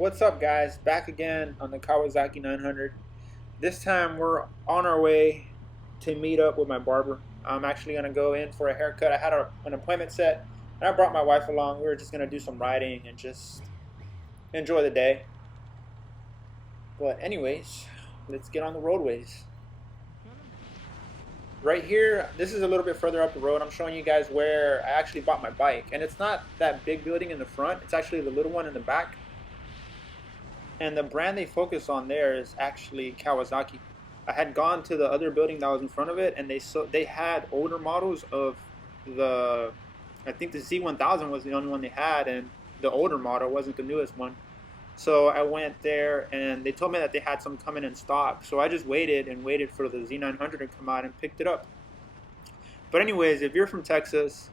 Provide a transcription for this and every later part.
What's up, guys? Back again on the Kawasaki 900. This time we're on our way to meet up with my barber. I'm actually going to go in for a haircut. I had an appointment set and I brought my wife along. We were just going to do some riding and just enjoy the day. But anyways, let's get on the roadways. Right here, this is a little bit further up the road. I'm showing you guys where I actually bought my bike. And it's not that big building in the front. It's actually the little one in the back. And the brand they focus on there is actually Kawasaki. I had gone to the other building that was in front of it, and they had older models of I think the Z900 was the only one they had, and the older model wasn't the newest one. So I went there, and they told me that they had some coming in stock. So I just waited and waited for the Z900 to come out and picked it up. But anyways, if you're from Texas,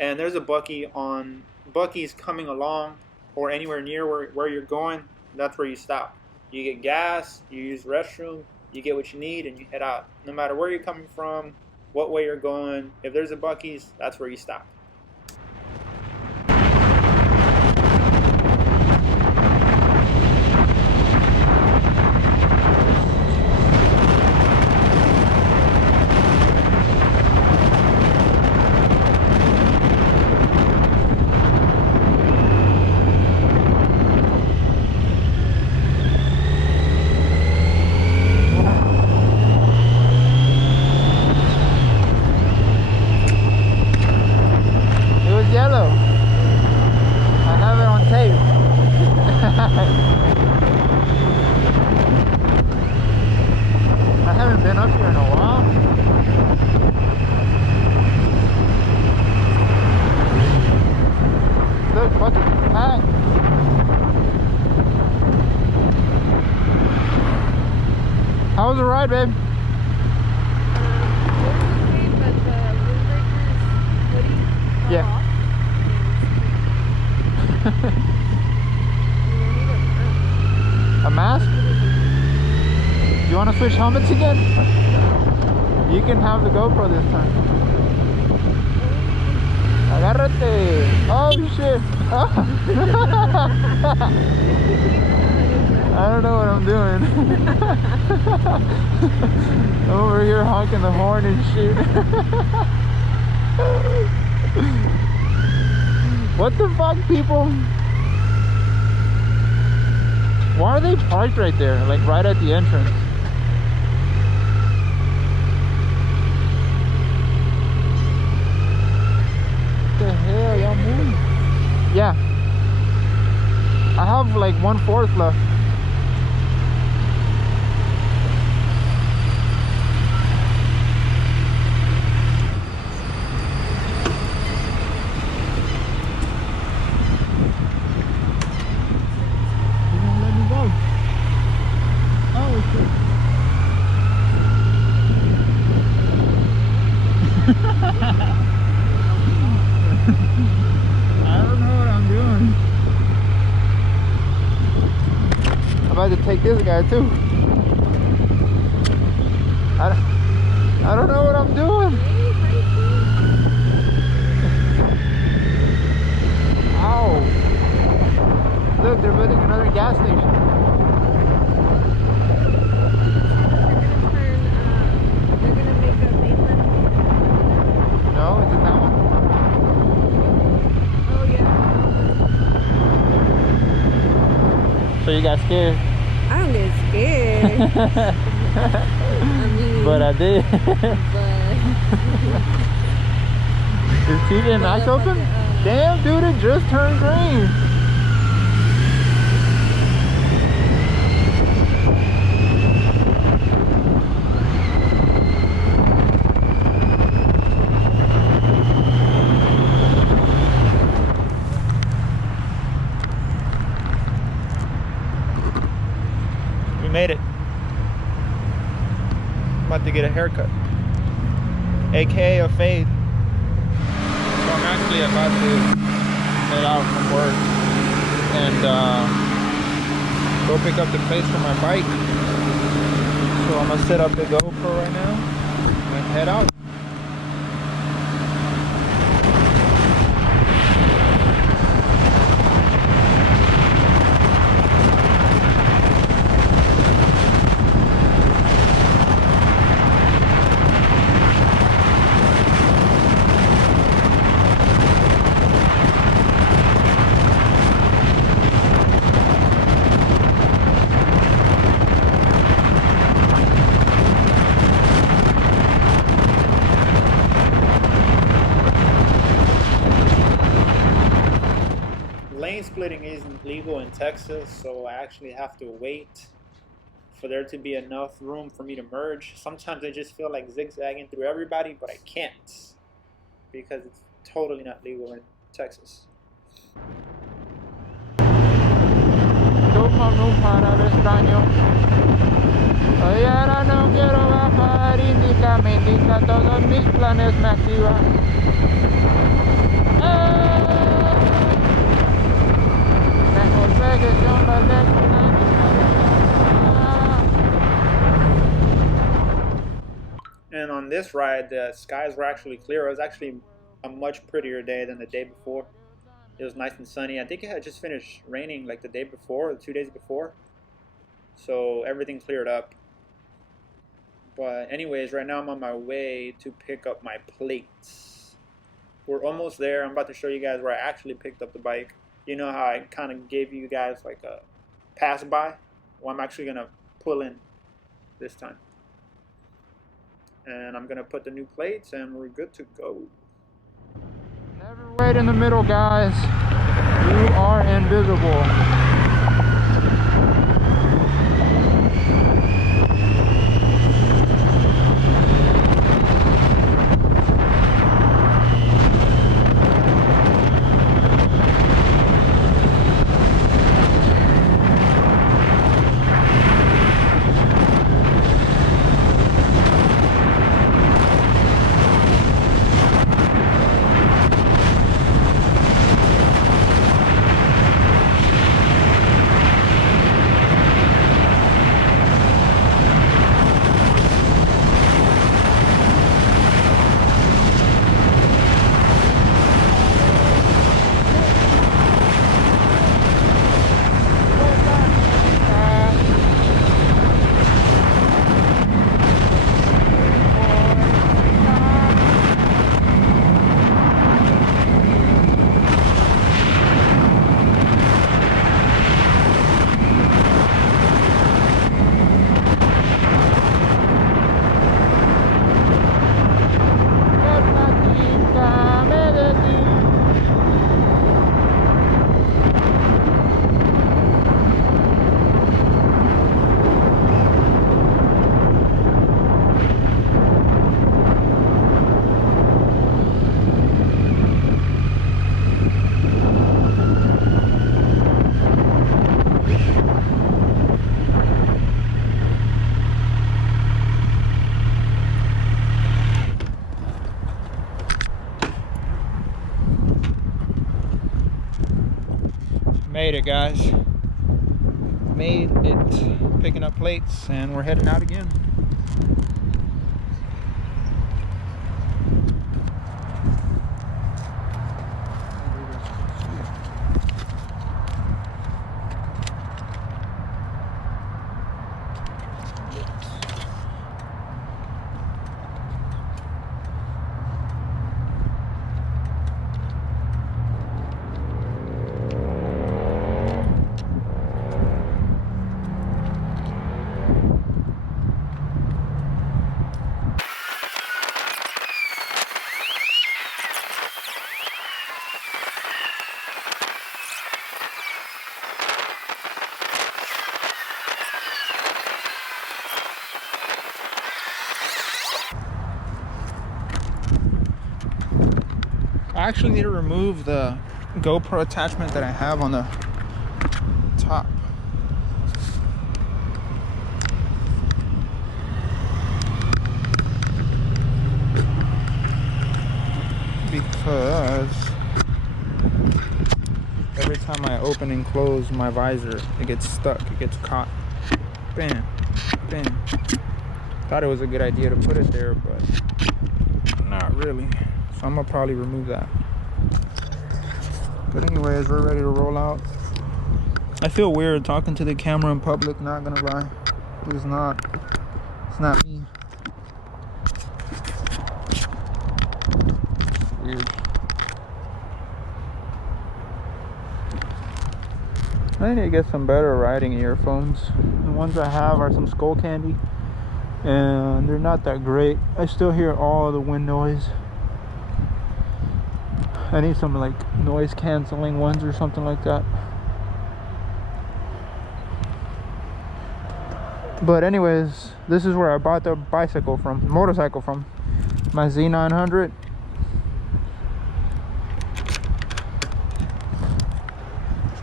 and there's a Buc-ee's coming along, or anywhere near where you're going, that's where you stop. You get gas, you use the restroom, you get what you need, and you head out. No matter where you're coming from, what way you're going, if there's a Buc-ee's, that's where you stop. I haven't been up here in a while. Look, fucking packed. How was the ride, babe? Yeah. A mask? You want to switch helmets again? You can have the GoPro this time. Agárrate! Oh shit! I don't know what I'm doing. I'm over here honking the horn and shit. What the fuck, people? Why are they parked right there, like right at the entrance? What the hell, y'all move? Yeah. I have like 1/4 left. I don't know what I'm doing. I'm about to take this guy too. I don't know what I'm doing. Ow. Look, they're building another gas station. So you got scared? I don't get scared. I mean, but I did. Is TJ and Max open? Damn, dude, it just turned green. Made it. I'm about to get a haircut, aka a fade. So I'm actually about to head out from work and go pick up the place for my bike. So I'm gonna set up the GoPro right now and head out. splitting isn't legal in Texas, so I actually have to wait for there to be enough room for me to merge. Sometimes I just feel like zigzagging through everybody, but I can't because it's totally not legal in Texas. Toma un para extraño. Hoy ahora no quiero bajar, me indica todos mis planes, me activa. Mejor pegue son las letras. And on this ride, the skies were actually clear. It was actually a much prettier day than the day before. It was nice and sunny. I think it had just finished raining like the day before, or 2 days before. So everything cleared up. But anyways, right now I'm on my way to pick up my plates. We're almost there. I'm about to show you guys where I actually picked up the bike. You know how I kind of gave you guys like a pass by? Well, I'm actually going to pull in this time. And I'm going to put the new plates and we're good to go. Never wait in the middle, guys. You are invisible. Made it, guys. Made it. Picking up plates and we're heading out again. I actually need to remove the GoPro attachment that I have on the top. Because every time I open and close my visor, it gets stuck, it gets caught. Bam, bam. Thought it was a good idea to put it there, but not really. So I'm gonna probably remove that. But anyways, we're ready to roll out. I feel weird talking to the camera in public, not gonna lie. It's not me. It's weird. I need to get some better riding earphones. The ones I have are some Skull Candy, and they're not that great. I still hear all the wind noise. I need some like noise canceling ones or something like that. But anyways, this is where I bought the motorcycle from. My Z900.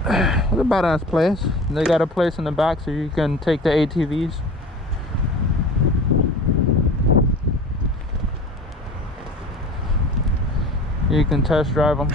It's a badass place. They got a place in the back so you can take the ATVs. You can test drive them.